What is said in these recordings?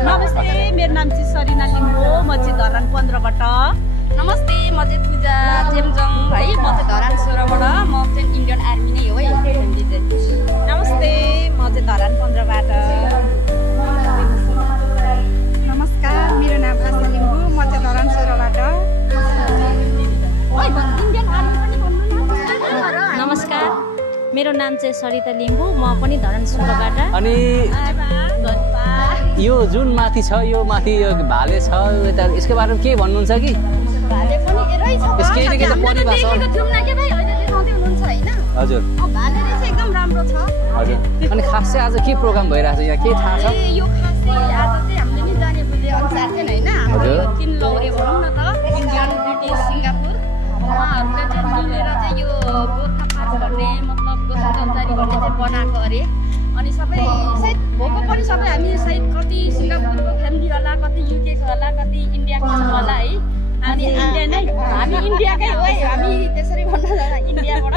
नमस्ते, मेरो नाम चाहिँ सरिना लिम्बू, म चाहिँ धरान 15 बाट। नमस्ते, म चाहिँ पूजा चेम्जङ है, म चाहिँ धरान 16 बाट। म चाहिँ इन्डियन आर्मी नै हो है फ्यामिली चाहिँ। नमस्ते, म चाहिँ धरान 15 बाट। नमस्कार, मेरो नाम आशा लिम्बू, म चाहिँ धरान 16 बाट। नमस्कार, मेरो नाम चाहिँ सरिता लिम्बू, म पनि धरान 16 बाट। अनि यो जुन माथि छ, यो माथि यो भाले छ, यसको बारेमा के भन्नुहुन्छ कि? भाले पनि रहेछ। यसकै के त परिभाषा देखेको थियौँ न के भाइ, अहिले देखाउँदै हुनुहुन्छ हैन? हजुर। भाले चाहिँ एकदम राम्रो छ। हजुर। अनि खास चाहिँ आज के प्रोग्राम भइरहेछ यहाँ, के थाहा छ? यो खास चाहिँ आज चाहिँ हामीले नि जाने बुझे अनुसार चाहिँ हैन, हाम्रो यो 3 लौरे भनौँ न त, इन्डियन, ब्रिटिस, सिङ्गापुर, उहाँहरूले चाहिँ मिलेर चाहिँ यो गोर्खा पास भन्ने मतलब गोर्खा चौतारी भन्ने चाहिँ बनाएको अरे। अनि सबै सायद भएको पनि सबै हामी सायद कति सिङ्गापुरको फ्यामिली होला, कति युकेको होला, कति इन्डियाको होला है। अनि हामी इन्डियाकै हो है, हामी त्यसरी भन्न जाँदा इन्डियाबाट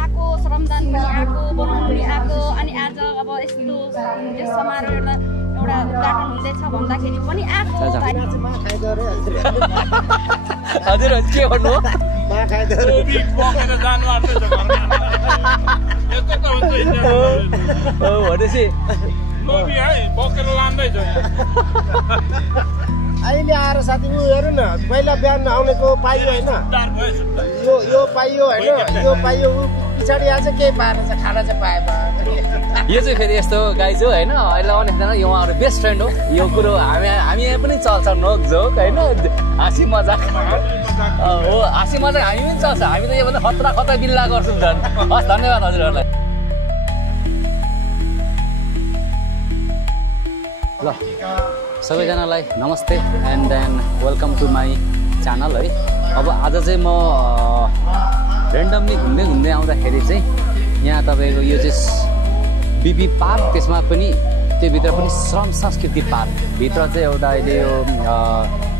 आएको, श्रमदान पनि आएको, बनाउनु पनि आएको। अनि आज अब यस्तो यस समारोह एउटा उद्घाटन हुँदैछ भन्दाखेरि पनि आएको। हजुर के भन्नु? भनेपछि अहिले आएर साथी ऊ हेर्नु न, पहिला बिहान आउनेको पाइयो होइन, यो पाइयो होइन, यो पाइयो, ऊ पछाडि आज केही पाएर चाहिँ खाना चाहिँ पाएन। यो चाहिँ फेरि यस्तो गाइज हो होइन, अहिले आउनेजना यो उहाँहरू बेस्ट फ्रेन्ड हो। यो कुरो हामी यहाँ पनि चल्छ, नोक जोक होइन, हाँसी मजाक हो, हाँसी मजाक हामी पनि चल्छ। हामी त योभन्दा खतरा खतरा बिल्ला गर्छौँ झन्। हस्, धन्यवाद हजुरहरूलाई। ल सबैजनालाई नमस्ते and then welcome to my channel है। अब आज चाहिँ म रेन्डमली घुम्दै आउँदाखेरि चाहिँ यहाँ तपाईँको यो चाहिँ बिपी पार्क, त्यसमा पनि त्योभित्र पनि श्रम संस्कृति पार्क भित्र चाहिँ एउटा अहिले यो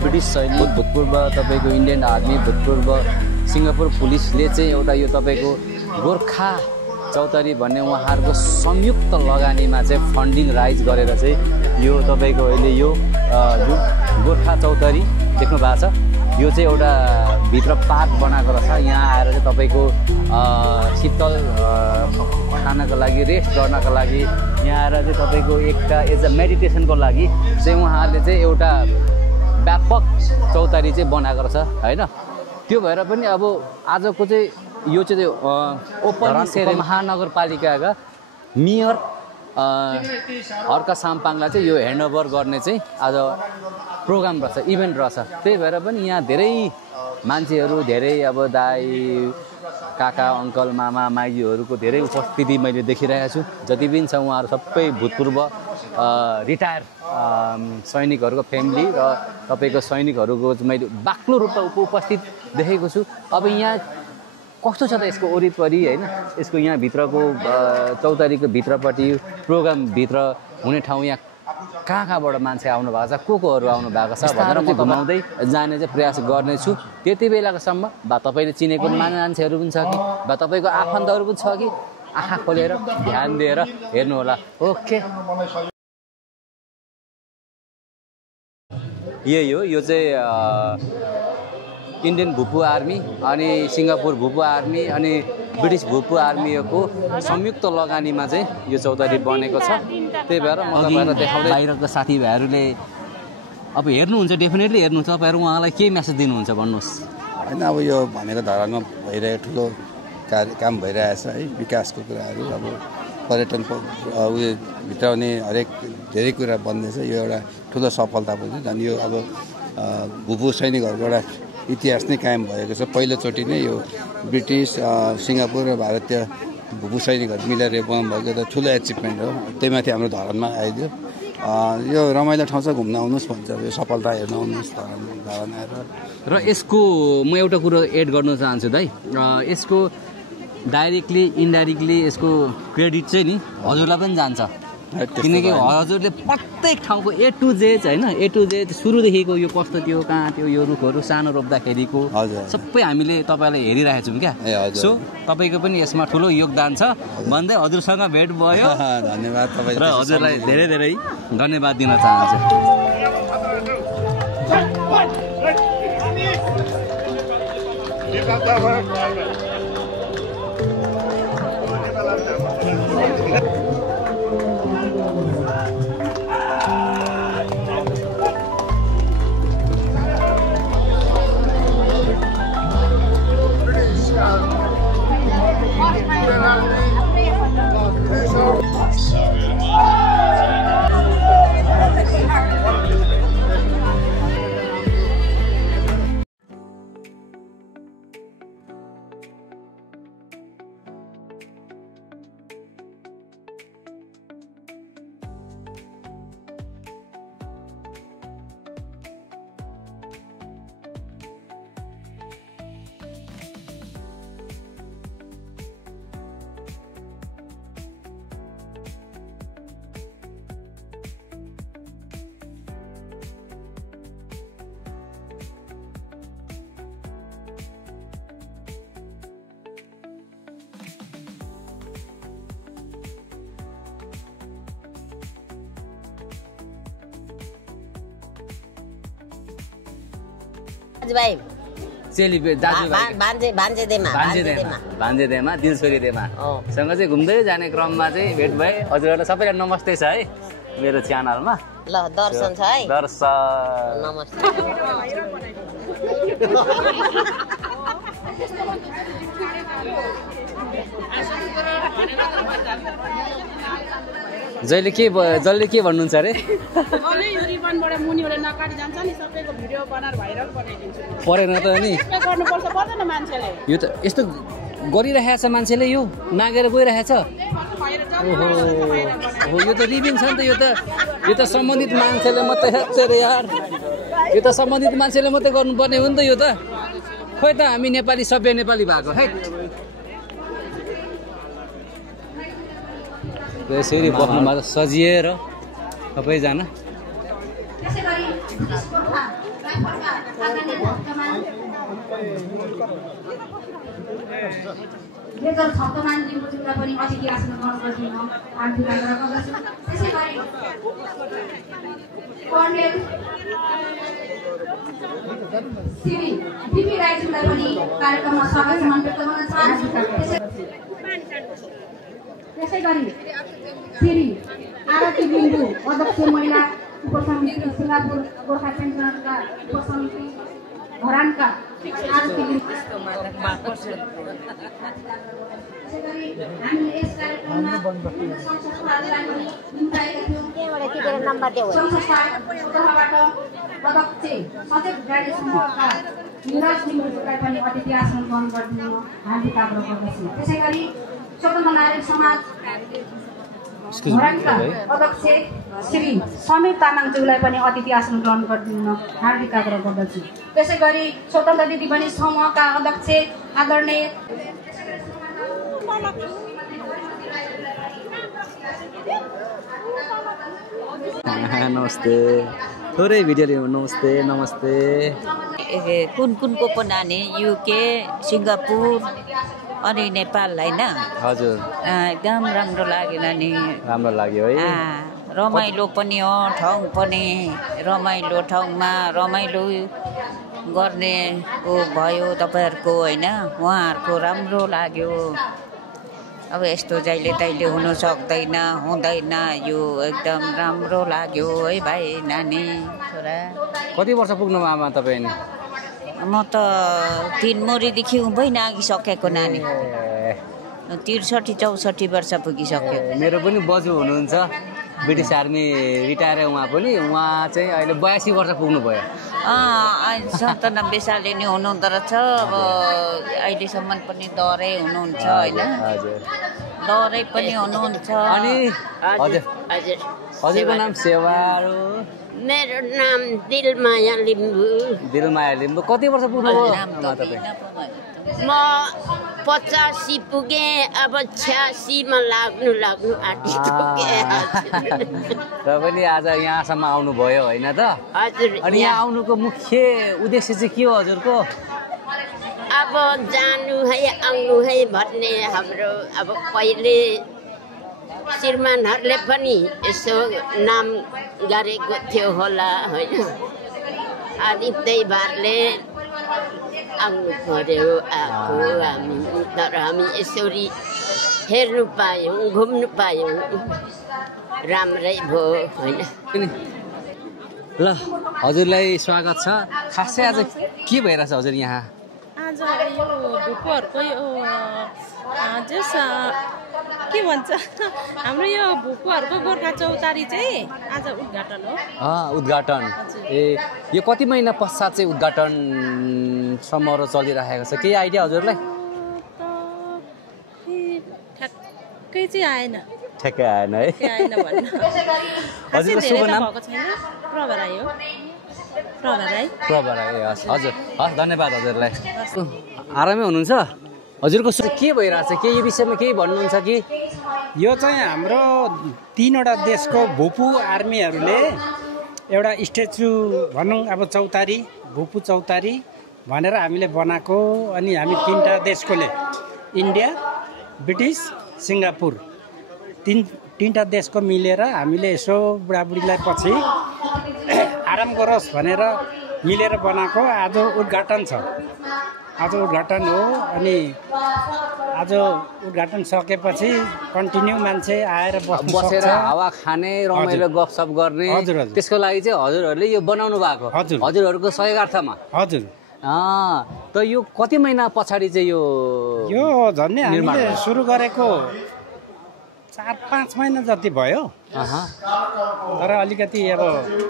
ब्रिटिस सैनिक, भूतपूर्व तपाईँको इन्डियन आर्मी, भूतपूर्व सिङ्गापुर पुलिसले चाहिँ एउटा यो तपाईँको गोर्खा चौतारी भन्ने उहाँहरूको संयुक्त लगानीमा चाहिँ फन्डिङ राइज गरेर चाहिँ यो तपाईँको अहिले यो जुन गोर्खा चौतारी देख्नु भएको छ, यो चाहिँ एउटा भित्र पार्क बनाएको रहेछ। यहाँ आएर चाहिँ तपाईँको शीतल खानको लागि, रेस्ट गर्नको लागि यहाँ आएर चाहिँ तपाईँको एउटा एज अ मेडिटेसनको लागि चाहिँ उहाँहरूले चाहिँ एउटा व्यापक चौतारी चाहिँ बनाएको रहेछ होइन। त्यो भएर पनि अब आजको चाहिँ यो चाहिँ ओपन महानगरपालिकाका मेयर हर्का साम्पाङलाई चाहिँ यो ह्यान्डओभर गर्ने चाहिँ आज प्रोग्राम रहेछ, इभेन्ट रहेछ। त्यही भएर पनि यहाँ धेरै मान्छेहरू, धेरै अब दाई काका अङ्कल मामा माइजूहरूको धेरै उपस्थिति मैले देखिरहेको छु। जति पनि छ उहाँहरू सबै भूतपूर्व रिटायर सैनिकहरूको फ्यामिली र तपाईँको सैनिकहरूको मैले बाक्लो रूपमा उपस्थित देखेको छु। अब यहाँ कस्तो छ त यसको वरिपरि होइन, यसको यहाँ भित्रको चौतारीको भित्रपट्टि प्रोग्रामभित्र हुने ठाउँ यहाँ कहाँबाट मान्छे आउनु भएको छ, कोहरू आउनु भएको छ भनेर म घुमाउँदै जाने चाहिँ प्रयास गर्नेछु। त्यति बेलासम्म बा तपाईँले चिनेको मान्छेहरू पनि छ कि बा तपाईँको आफन्तहरू पनि छ कि आँखा खोलेर ध्यान दिएर हेर्नुहोला। ओके, यही हो, यो चाहिँ इन्डियन भूपू आर्मी अनि सिङ्गापुर भूपू आर्मी अनि ब्रिटिस भूपू आर्मीको संयुक्त लगानीमा चाहिँ यो चौतारी बनेको छ। त्यही भएर म तपाईँलाई देखाउँदै, बाहिरको साथीभाइहरूले अब हेर्नुहुन्छ, डेफिनेटली हेर्नुहुन्छ, तपाईँहरू उहाँलाई के मेसेज दिनुहुन्छ भन्नुहोस्। होइन अब यो भनेको धरानमा भइरहेको ठुलो काम भइरहेछ है विकासको कुराहरू अब पर्यटन उयो भित्राउने हरेक धेरै कुरा बन्दैछ यो एउटा ठुलो सफलता पनि झन् यो अब भूभू सैनिकहरूको एउटा इतिहास नै कायम भएको छ पहिलोचोटि नै यो ब्रिटिस सिङ्गापुर र भारतीय भूभू सैनिकहरू मिलेर बनाउनु भएको एउटा ठुलो एचिभमेन्ट हो त्यही माथि हाम्रो धरानमा आइदियो यो रमाइलो ठाउँ छ घुम्न आउनुहोस् भन्छ यो सफलता हेर्न आउनुहोस् धरान आएर र यसको म एउटा कुरो एड गर्न चाहन्छु दाइ यसको डाइरेक्टली इन्डाइरेक्टली यसको क्रेडिट चाहिँ नि हजुरलाई पनि जान्छ किनकि हजुरले प्रत्येक ठाउँको A to Z होइन A to Z सुरुदेखिको यो कस्तो थियो कहाँ थियो यो रुखहरू सानो रोप्दाखेरिको सबै हामीले तपाईँलाई हेरिरहेको छौँ क्या सो तपाईँको पनि यसमा ठुलो योगदान छ भन्दै हजुरसँग भेट भयो धन्यवाद तपाईँ र हजुरलाई धेरै धेरै धन्यवाद दिन चाहन्छु भान्जेदेमा दिलसोरी देमा सँग चाहिँ घुम्दै जाने क्रममा चाहिँ भेट भए हजुरहरूलाई सबैलाई नमस्ते छ है मेरो च्यानलमा ल दर्शन छ है दर्शन नमस्ते जहिले के भन्नुहुन्छ अरे यो रिबनबाट मुनिबाट नकाटी जान्छ नि सबैको भिडियो बनाएर भाइरल बनाइदिन्छु परेन त नि गर्नुपर्छ पर्दैन मान्छेले यो त यस्तो गरिरहेछ मान्छेले यो नागेर गइरहेछ ओहो यो त रिबिन छ नि त यो त सम्बन्धित मान्छेले मात्रै हेर्छ यार यो त सम्बन्धित मान्छेले मात्रै गर्नुपर्ने हो नि त यो त खोइ त हामी नेपाली सभ्य नेपाली भएको है यसरी बस्नुमा त सजिएर सबैजना त्यसै गरी श्री आरती बिन्दु अध्यक्ष महिला उपसमिति सिङ्गापुर गोर्खा पेन्सनरका उपसमिति धरानका आरती बिन्दु हामीले यस कार्यक्रममा संस्थाहरूलाई निम्ताएका थियौँ संस्थाबाट अध्यक्ष सचेत गाडी समूहका निराज निमुजलाई पनि अतिथि आसन ग्रहण गरिदिनु हार्दिक आग्रह गर्दछु त्यसै गरी स्वतन्त्र नागरिक समाज धरानका अध्यक्ष श्री समीर तामाङज्यूलाई पनि अतिथि आसन ग्रहण गरिदिन हार्दिक आग्रह गर्दछु त्यसै गरी स्वतन्त्र दिदीबहिनी समूहका अध्यक्ष आदरणीय नमस्ते थोरै भिडियो नमस्ते नमस्ते कुन को नानी युके सिङ्गापुर अनि नेपाल होइन हजुर एकदम राम्रो लाग्यो नानी राम्रो लाग्यो है रमाइलो पनि हो ठाउँ पनि रमाइलो ठाउँमा रमाइलो गर्ने भयो तपाईँहरूको होइन उहाँहरूको राम्रो लाग्यो अब यस्तो जहिले तहिले हुनु सक्दैन हुँदैन यो एकदम राम्रो लाग्यो है भाइ नानी छोरा कति वर्ष पुग्नुभयो आमा तपाईँ म त 3 मुरीदेखि उभै नागिसकेको नानी 63-64 वर्ष पुगिसक्यो। मेरो पनि बजु हुनुहुन्छ ब्रिटिस आर्मी रिटायर उहाँ पनि, उहाँ चाहिँ अहिले 82 वर्ष पुग्नुभयो। 97 सालले नि हुनुहुँदो रहेछ। अब अहिलेसम्म पनि दरै हुनुहुन्छ होइन, दरै पनि हुनुहुन्छ। अनि हजुर हजुरको नाम सेवारो? मेरो नाम दिलमाया लिम्बू। दिलमाया लिम्बू। कति वर्ष पुग्नुभयो तपाईँ? म 85 पुगे, अब 86 मा लाग्नु आँटेको। र पनि आज यहाँसम्म आउनुभयो होइन त? हजुर। अनि यहाँ आउनुको मुख्य उद्देश्य चाहिँ के हो हजुरको? अब जानु है आउनु है भन्ने हाम्रो अब पहिले श्रीमानहरूले पनि यसो नाम गरेको थियो होला होइन, अनि त्यही भरले आउनु पर्यो आएको हामी। तर हामी यसरी हेर्नु पायौँ, घुम्नु पायौँ, राम्रै भयो होइन। ल हजुरलाई स्वागत छ। खासै आज के भइरहेछ हजुर यहाँ? आज यो भुपुहरूको यो जस के भन्छ हाम्रो यो भुपुहरूको गोर्खा चौतारी चाहिँ आज उद्घाटन हो। उद्घाटन। ए यो कति महिना पश्चात चाहिँ उद्घाटन समारोह चलिरहेको छ? केही आइडिया हजुरलाई? ठ्याक्कै चाहिँ आएन। ठ्याक्कै आएन है? हजुरको शुभ नाम? प्रभा राई हो। प्रभा राई। प्रभा राई। हजुर हस्, धन्यवाद हजुरलाई। आरामै हुनुहुन्छ? हजुरको के भइरहेछ? के यो विषयमा केही भन्नुहुन्छ कि? यो चाहिँ हाम्रो 3वटा देशको भुपु आर्मीहरूले एउटा स्ट्याचु भनौँ अब चौतारी, भुपु चौतारी भनेर हामीले बनाएको। अनि हामी 3टा देशकोले, इन्डिया, ब्रिटिस, सिङ्गापुर, 3टा देशको मिलेर हामीले यसो बुढाबुढीलाई पछि आराम गरोस् भनेर मिलेर बनाएको आज उद्घाटन छ। आज उद्घाटन हो। अनि आज उद्घाटन सकेपछि कन्टिन्यू मान्छे आएर बसेर हावा खाने, रमाइलो गफसफ गर्ने। हजुर हजुर। त्यसको लागि चाहिँ हजुरहरूले यो बनाउनु भएको? हजुर। हजुरहरूको सहयोगार्थमा? हजुर। त यो कति महिना पछाडि चाहिँ यो झन्डै हामीले सुरु गरेको 4-5 महिना जति भयो। तर अलिकति अब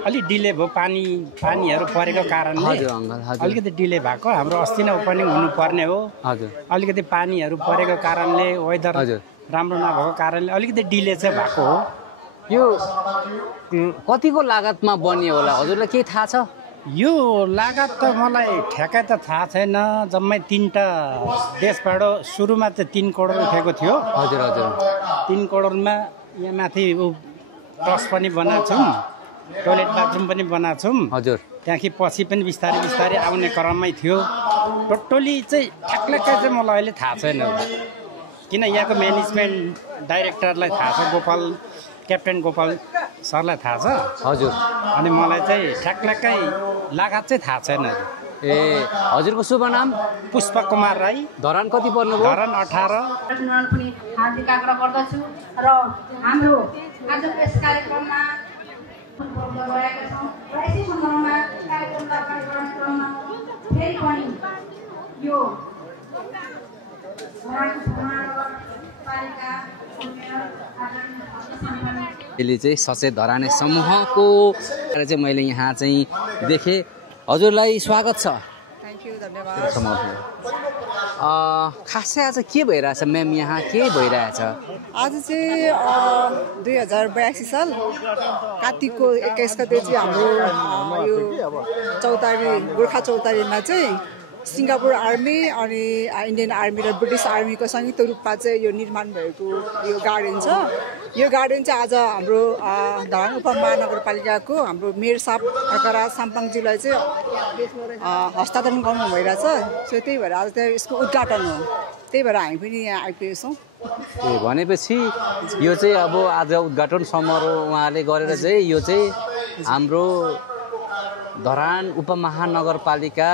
अलिक डिले भयो, पानीहरू परेको कारणले अलिकति डिले भएको। हाम्रो अस्ति नै ओपनिङ हुनुपर्ने हो। अलिकति पानीहरू परेको कारणले, वेदर राम्रो नभएको कारणले अलिकति डिले चाहिँ भएको हो। यो कतिको लागतमा बनियो होला हजुरलाई केही थाहा छ? यो लागत त मलाई ठ्याक्कै त थाहा छैन। जम्मै 3टा देशबाट सुरुमा चाहिँ 3 करोड उठेको थियो। हजुर हजुर। 3 करोडमा यहाँ माथि टस पनि बनाएको छौँ, टोइलेट बाथरुम पनि बनाएको छौँ। हजुर। त्यहाँदेखि पछि पनि बिस्तारै बिस्तारै आउने क्रममै थियो। टोटली चाहिँ ठ्याक्कै चाहिँ मलाई अहिले थाहा छैन, किन यहाँको म्यानेजमेन्ट डाइरेक्टरलाई थाहा छ, क्याप्टेन गोपाल सरलाई थाहा छ। हजुर। अनि मलाई चाहिँ ठ्याक्कै लागत चाहिँ थाहा छैन। ए हजुरको शुभ नाम? पुष्प कुमार राई। धरान कति पर्नुभयो? धरान 18। पनि हार्दिक आग्रह गर्दछु र हाम्रो आजको यस कार्यक्रममा गएका छौँ र यसै सन्दर्भमा कार्यक्रम गर्ने क्रममा फेरि पनि यो यसले चाहिँ सचेत धराने समूहको चाहिँ मैले यहाँ चाहिँ देखेँ। हजुरलाई स्वागत छ। थ्याङ्क यू, धन्यवाद। खासै आज के भइरहेछ म्याम? यहाँ के भइरहेछ आज चाहिँ 2082 साल कार्तिकको 21 गते चाहिँ हाम्रो यो चौतारी, गोर्खा चौतारीमा चाहिँ सिङ्गापुर आर्मी अनि इन्डियन आर्मी र ब्रिटिस आर्मीको संयुक्त रूपमा चाहिँ यो निर्माण भएको यो गार्डन छ। यो गार्डन चाहिँ आज हाम्रो धरान उपमहानगरपालिकाको हाम्रो मेयर साहब हर्कराज साम्पाङज्यूलाई चाहिँ हस्तान्तरण गर्नु भइरहेछ। सो त्यही भएर आज चाहिँ यसको उद्घाटन हो, त्यही भएर हामी पनि यहाँ आइपुगेका छौँ। भनेपछि यो चाहिँ अब आज उद्घाटन समारोह उहाँले गरेर चाहिँ यो चाहिँ हाम्रो धरान उपमहानगरपालिका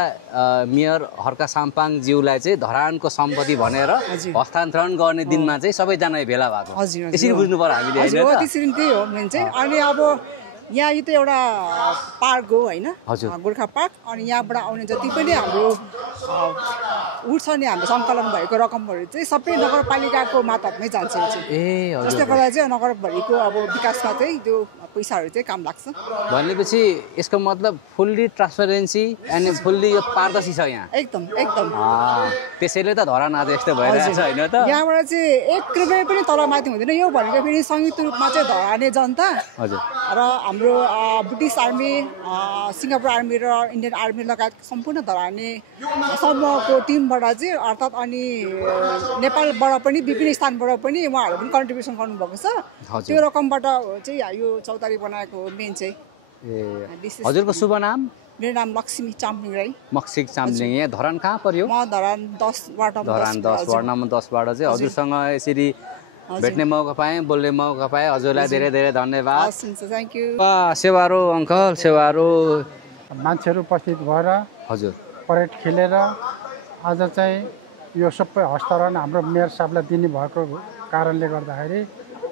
मेयर हर्का साम्पाङज्यूलाई चाहिँ धरानको सम्पत्ति भनेर हस्तान्तरण गर्ने दिनमा चाहिँ सबैजना भेला भएको। त्यसरी बुझ्नु पर्यो हामीले। त्यसरी त्यही हो मेन चाहिँ। अनि अब यहाँ यो त एउटा पार्क हो होइन, गोर्खा पार्क। अनि यहाँबाट आउने जति पनि हाम्रो उठ्छ नि हाम्रो सङ्कलन भएको रकमहरू चाहिँ सबै नगरपालिकाको मातहतमै जान्छ ए हजुर जसले गर्दा चाहिँ नगरभरिको अब विकासमा चाहिँ त्यो पैसाहरू चाहिँ काम लाग्छ भनेपछि यसको मतलब फुल्ली ट्रान्सपरेन्सी एन्ड फुल्ली यो पारदर्शी छ यहाँ एकदम एकदम त्यसैले त धरान आज यस्तो भइरहेको छ होइन त यहाँबाट चाहिँ 1 रुपैयाँ पनि तलमाथि हुँदैन यो भनेको फेरि संयुक्त रूपमा चाहिँ धराने जनता हजुर र हाम्रो ब्रिटिस आर्मी सिङ्गापुर आर्मी र इन्डियन आर्मी लगायत सम्पूर्ण धराने समूहको टिमबाट चाहिँ अर्थात् अनि नेपालबाट पनि विभिन्न स्थानबाट पनि उहाँहरू पनि कन्ट्रिब्युसन गर्नुभएको छ त्यो रकमबाट चाहिँ यो चौतारी बनाएको मेन चाहिँ हजुरको शुभ नाम मेरो नाम लक्ष्मी चाम्लिङ राई मक्सिक चाम्लिङ यहाँ धरान कहाँ पर्यो म धरान 10 वार्ड नम्बर 10 बाट चाहिँ हजुरसँग यसरी भेट्ने मौका पाएँ बोल्ने मौका पाएँ हजुरलाई धेरै धेरै धन्यवाद थ्याङ्क यू सेवारो अङ्कल सेवारो मान्छेहरू उपस्थित भएर हजुर परेड खेलेर आज चाहिँ यो सबै हस्तान्तरण हाम्रो मेयर साहबलाई दिने भएको कारणले गर्दाखेरि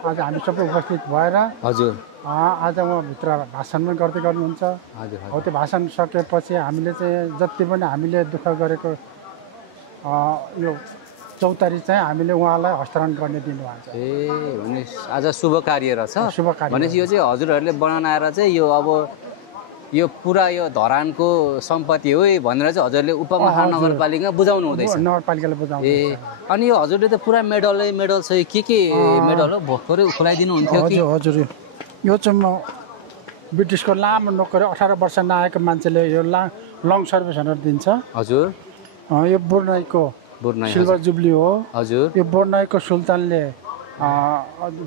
आज हामी सबै उपस्थित भएर हजुर आज उहाँभित्र भाषण पनि गर्दै गर्नुहुन्छ हो त्यो भाषण सकेपछि हामीले चाहिँ जति पनि हामीले दुःख गरेको यो चौतारी चाहिँ हामीले उहाँलाई हस्तान्तरण गर्ने दिनुभएको छ भने आज शुभ कार्य रहेछ शुभ कार्य भनेपछि यो चाहिँ हजुरहरूले बनाउन आएर चाहिँ यो अब यो पुरा यो धरानको सम्पत्ति हो भनेर चाहिँ हजुरले उपमहानगरपालिका नगरपालिका बुझाउनु हुँदैछ नगरपालिकाले बुझाउनु अनि यो हजुरले त पुरा मेडल छ के मेडल हो भर्खरै खुलाइदिनु हुन्थ्यो कि हजुर यो चाहिँ म ब्रिटिसको लामो नोकरी 18 वर्ष नआएको मान्छेले यो लङ सर्भिस भनेर दिन्छ हजुर यो बोर्नाईको सिल्भर जुब्ली हो हजुर यो बोर्नाईको सुल्तानले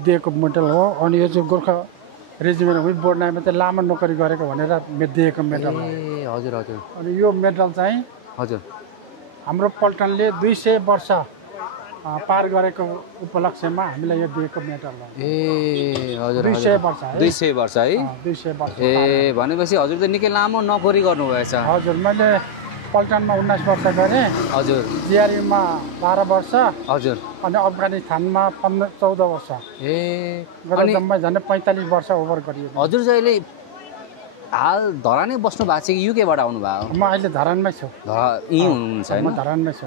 दिएको मेडल हो अनि यो चाहिँ गोर्खा रेजिमेन्ट हुँ बोर्नाईमा चाहिँ लामो नोकरी गरेको भनेर दिएको मेडल हो हजुर हजुर अनि यो मेडल चाहिँ हजुर हाम्रो पल्टनले 200 वर्ष पार गरेको उपलक्ष्यमा हामीलाई यो दिएको मेडल हो हजुर 200 वर्ष 200 वर्ष है 200 वर्ष भनेपछि हजुर त निकै लामो नोकरी गर्नुभएछ हजुर मैले पल्टनमा 19 वर्ष गरेँ हजुर जिआरईमा 12 वर्ष हजुर अनि अफगानिस्तानमा 14 वर्ष अनि जम्मै झन्डै 45 वर्ष ओभर गरियो हजुर चाहिँ अहिले हाल धरानै बस्नु भएको छ कि युकेबाट आउनु भएको म अहिले धरानमै छु यहीँ हुनुहुन्छ म धरानमै छु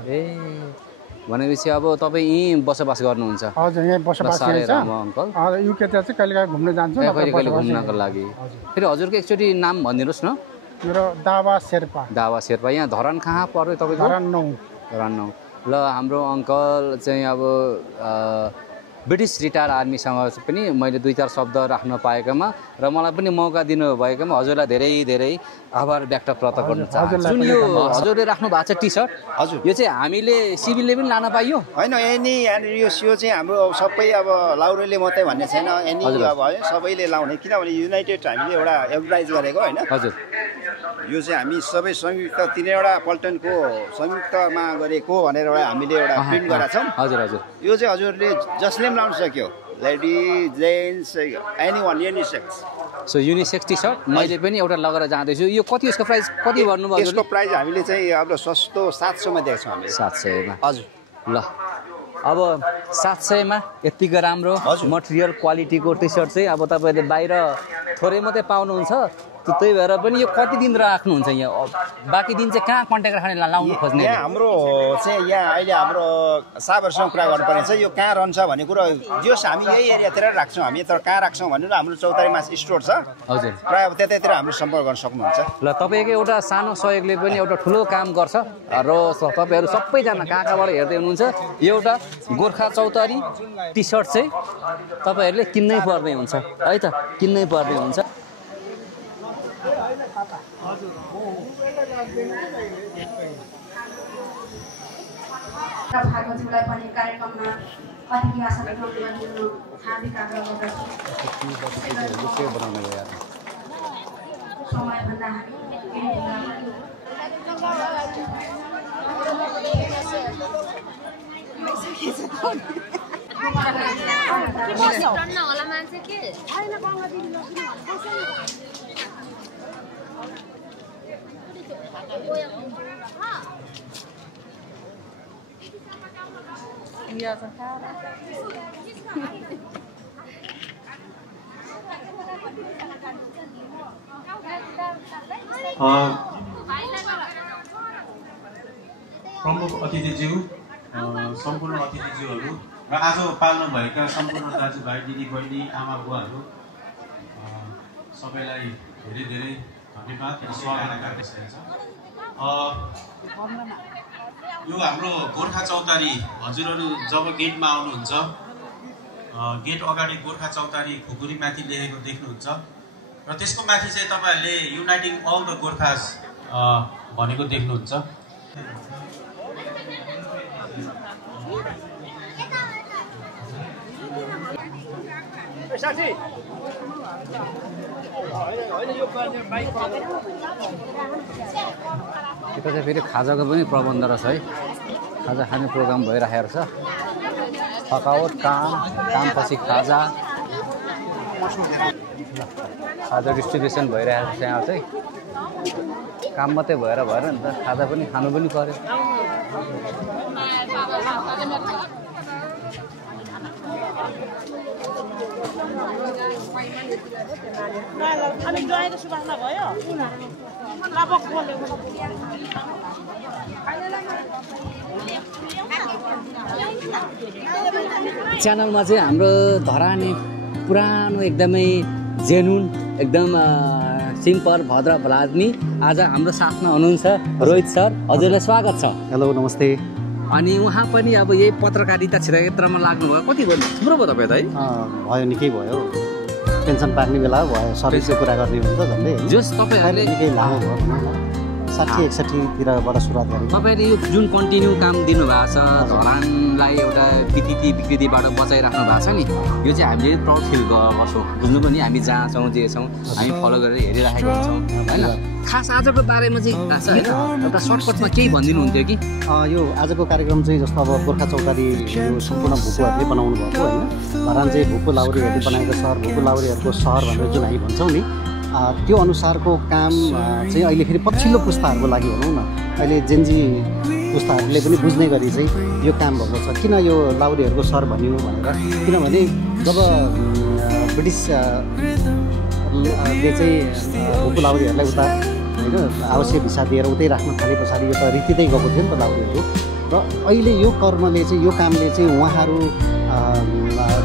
भनेपछि अब तपाईँ यहीँ बसोबास गर्नुहुन्छ हजुर यहीँ बसोबास गर्छु अङ्कल युकेतिर चाहिँ कहिले घुम्न जान्छु कहिले घुम्नको लागि फेरि हजुरको एकचोटि नाम भनिदिनुहोस् न मेरो दावा शेर्पा यहाँ धरान कहाँ पर्यो तपाईँको धरान 9 ल हाम्रो अङ्कल चाहिँ अब ब्रिटिस रिटायर्ड आर्मीसँग पनि मैले 2-4 शब्द राख्न पाएकोमा र मलाई पनि मौका दिनुभएकोमा हजुरलाई धेरै धेरै आभार व्यक्त गर्न चाहन्छु जुन यो हजुरले राख्नु भएको छ टी सर्ट हजुर यो चाहिँ हामीले सिभिलले पनि लान पाइयो होइन एनी यो चाहिँ हाम्रो सबै अब लाउरेले मात्रै भन्ने छैन एनी अब है सबैले लाउने किनभने युनाइटेड हामीले एउटा एडभर्टाइज गरेको होइन हजुर यो चाहिँ हामी सबै संयुक्त 3वटा पल्टनको संयुक्तमा गरेको भनेर एउटा हामीले एउटा प्रिन्ट गरेका छौँ हजुर हजुर यो चाहिँ हजुरले जसले पनि लाउन सक्यो lady gents anyone unisex so unisex T shirt मैले पनि एउटा लगेर जाँदैछु यो कति यसको प्राइस कति भन्नुभयो यसको प्राइस हामीले चाहिँ अब सस्तो 700 मा दिएको छौँ हामीले 700 मा हजुर ल अब 700 मा यतिको राम्रो मटेरियल क्वालिटीको टी सर्ट चाहिँ अब तपाईहरुले बाहिर थोरै मात्रै पाउनुहुन्छ त्यही भएर पनि यो कति दिन राख्नुहुन्छ यहाँ बाँकी दिन चाहिँ कहाँ कन्ट्याक्ट राख्ने लाउनु खोज्ने यहाँ हाम्रो चाहिँ यहाँ अहिले हाम्रो साबरसँग कुरा गर्नुपर्ने छ यो कहाँ रहन्छ भन्ने कुरा जस हामी यही एरियातिर राख्छौँ हामी तर कहाँ राख्छौँ भनेर हाम्रो चौतारीमा स्टोर छ हजुर प्राय अब त्यतैतिर हाम्रो सम्पर्क गर्न सक्नुहुन्छ ल तपाईको एउटा सानो सहयोगले पनि एउटा ठुलो काम गर्छ र तपाईहरु सबैजना कहाँबाट हेर्दै हुनुहुन्छ एउटा गोर्खा चौतारी टी सर्ट चाहिँ तपाईहरुले किन्नै पर्ने हुन्छ है त किन्नै पर्ने हुन्छ भागवतीलाई पनि कार्यक्रममा अतिथि भाषण गर्नु हार्दिक आग्रह गर्दछु समयभन्दा हामी होला मान्छे के प्रमुख अतिथिज्यू, सम्पूर्ण अतिथिज्यूहरू र आज पाल्नुभएका सम्पूर्ण दाजुभाइ दिदीबहिनी आमा बुवाहरू सबैलाई धेरै धेरै धन्यवाद र स्वागत गरिसकेको छ। यो हाम्रो गोर्खा चौतारी हजुरहरू जब गेटमा आउनुहुन्छ, गेट अगाडि गोर्खा चौतारी खुकुरी माथि लेखेको देख्नुहुन्छ र त्यसको माथि चाहिँ तपाईँहरूले युनाइटिङ अल द गोर्खास भनेको देख्नुहुन्छ। यता चाहिँ फेरि खाजाको पनि प्रबन्ध रहेछ है। खाजा खाने प्रोग्राम भइरहेको छ। थकावट कामपछि खाजा डिस्ट्रिब्युसन भइरहेको छ। यहाँ चाहिँ काम मात्रै भएर भएन नि त, खाजा पनि खानु पनि पर्यो। च्यानलमा चाहिँ हाम्रो धरानी पुरानो एकदमै जेनुन एकदम सिम्पल भद्र भला आदमी आज हाम्रो साथमा हुनुहुन्छ रोहित सर। हजुरलाई स्वागत छ। हेलो नमस्ते। अनि उहाँ पनि अब यही पत्रकारिता क्षेत्रमा लाग्नुभयो। कति भयो थुप्रो भयो तपाईँ त है? भयो निकै भयो, पेन्सन पार्ने बेला भयो, सर्भिसको कुरा गर्ने हुन्छ झन्डै। जस तपाईँहरूले निकै लामो भयो, 60-61 बाट सुरुवात गरेँ। तपाईँले यो जुन कन्टिन्यू काम दिनुभएको छ, धरानलाई एउटा विकृतिबाट बचाइराख्नु भएको छ नि, यो चाहिँ हामीले प्राउड फिल गर्छौँ। बुझ्नु पनि हामी जहाँ छौँ जे छौँ हामी फलो गरेर हेरिराखेको हुन्छौँ होइन। खास आजको बारेमा चाहिँ थाहा छ होइन, एउटा सर्टकटमा केही भनिदिनुहुन्थ्यो कि? यो आजको कार्यक्रम चाहिँ जस्तो अब गोर्खा चौतारी यो सम्पूर्ण भुपुहरूले बनाउनु भएको होइन। धरान चाहिँ भुपु लाउरीहरूले बनाएको सहर, भुपु लाउरीहरूको सहर भनेर जुन हामी भन्छौँ नि, त्यो अनुसारको काम चाहिँ अहिले फेरि पछिल्लो पुस्ताहरूको लागि भनौँ न, अहिले जेन्जी पुस्ताहरूले पनि बुझ्ने गरी चाहिँ यो काम भएको छ। किन यो लाउरीहरूको सहर भनियो भनेर, किनभने जब ब्रिटिसले चाहिँ भुपु लाउरीहरूलाई उता होइन आवश्यक भिसा दिएर उतै राख्न थाले पछाडि यो त रीतिँदै गएको थियो नि त लाउरीहरू। र अहिले यो कर्मले चाहिँ यो कामले चाहिँ उहाँहरू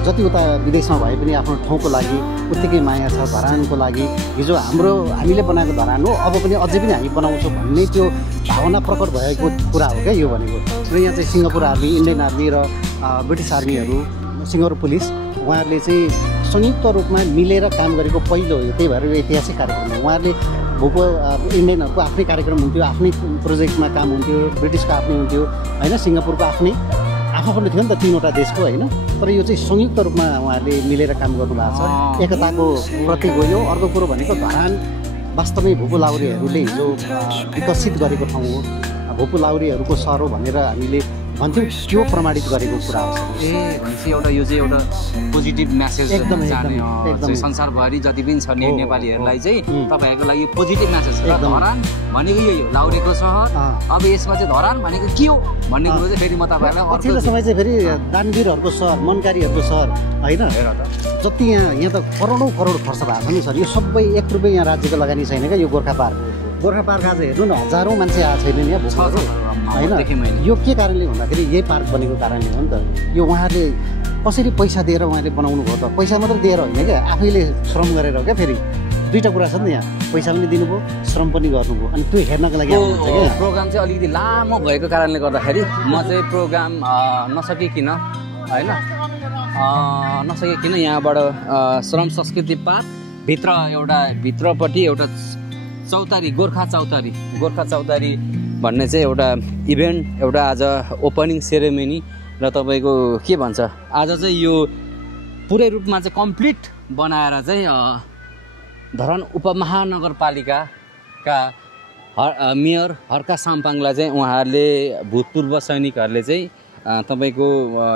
जति उता विदेशमा भए पनि आफ्नो ठाउँको लागि उत्तिकै माया छ। धरानको लागि हिजो हामीले बनाएको धरान हो, अब पनि अझै पनि हामी बनाउँछौँ भन्ने त्यो भावना प्रकट भएको कुरा हो क्या यो भनेको। र यहाँ चाहिँ सिङ्गापुर आर्मी, इन्डियन आर्मी र ब्रिटिस आर्मीहरू, सिङ्गापुर पुलिस उहाँहरूले चाहिँ संयुक्त रूपमा मिलेर काम गरेको पहिलो हो। त्यही भएर यो ऐतिहासिक कार्यक्रम हो। उहाँहरूले भुपु इन्डियनहरूको आफ्नै कार्यक्रम हुन्थ्यो, आफ्नै प्रोजेक्टमा काम हुन्थ्यो, ब्रिटिसको आफ्नै हुन्थ्यो होइन, सिङ्गापुरको आफ्नै आफ्नो थियो नि त, 3वटा देशको होइन। तर यो चाहिँ संयुक्त रूपमा उहाँहरूले मिलेर काम गर्नुभएको छ, एकताको प्रतीक हो यो। अर्को कुरो भनेको धरान वास्तवमै भुपु लाउरीहरूले हिजो विकसित गरेको ठाउँ हो, भुपु लाउरीहरूको सहर हो भनेर हामीले भन्थ्यौँ, त्यो प्रमाणित गरेको कुरा हो। भनेपछि एउटा यो चाहिँ एउटा पोजिटिभ मेसेज जाने संसारभरि जति पनि छ नेपालीहरूलाई चाहिँ तपाईँहरूको लागि पोजिटिभ मेसेज छ। धरान भनेको यही हो, लाउरीको सहर। अब यसमा चाहिँ धरान भनेको के हो भन्ने कुरो चाहिँ फेरि म तपाईँहरूलाई पछिल्लो समय चाहिँ फेरि दानवीरहरूको सहर, मनकारीहरूको सहर होइन। जति यहाँ त करोडौँ करोड खर्च भएको छ नि सर, यो सबै 1 रुपियाँ यहाँ राज्यको लगानी छैन क्या। यो गोर्खा पार्क आज हेर्नु न, हजारौँ मान्छे आएको छैन यहाँ भुपुहरू होइन। यो के कारणले भन्दाखेरि यही पार्क बनेको कारणले हो नि त। यो उहाँहरूले कसरी पैसा दिएर उहाँले बनाउनु भयो त? पैसा मात्रै दिएर होइन क्या, आफैले श्रम गरेर हो क्या। फेरि दुईवटा कुरा छ नि त यहाँ, पैसा पनि दिनुभयो, श्रम पनि गर्नुभयो, अनि त्यो हेर्नको लागि आउनुहुन्छ क्या। प्रोग्राम चाहिँ अलिकति लामो भएको कारणले गर्दाखेरि म चाहिँ प्रोग्राम नसकिकन होइन यहाँबाट श्रम संस्कृति पार्क भित्रपट्टि एउटा चौतारी गोर्खा चौतारी भन्ने चाहिँ एउटा इभेन्ट, एउटा आज ओपनिङ सेरेमनी र तपाईँको के भन्छ, आज चाहिँ यो पुरै रूपमा चाहिँ कम्प्लिट बनाएर चाहिँ धरान उपमहानगरपालिकाका मेयर हर्का साम्पाङलाई चाहिँ उहाँहरूले भूतपूर्व सैनिकहरूले चाहिँ तपाईँको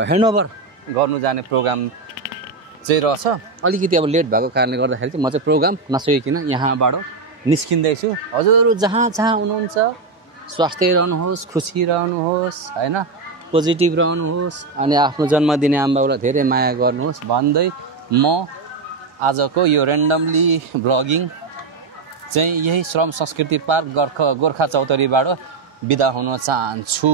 ह्यान्डओभर गर्नु जाने प्रोग्राम चाहिँ रहेछ। अलिकति अब लेट भएको कारणले गर्दाखेरि चाहिँ म चाहिँ प्रोग्राम नसकिकन यहाँबाट निस्किँदैछु। हजुरहरू जहाँ हुनुहुन्छ स्वास्थ्य रहनुहोस्, खुसी रहनुहोस् होइन, पोजिटिभ रहनुहोस्, अनि आफ्नो जन्मदिने आमाबाउलाई धेरै माया गर्नुहोस् भन्दै म आजको यो ऱ्यान्डमली ब्लगिङ चाहिँ यही श्रम संस्कृति पार्क गोर्खा चौतारीबाट बिदा हुन चाहन्छु।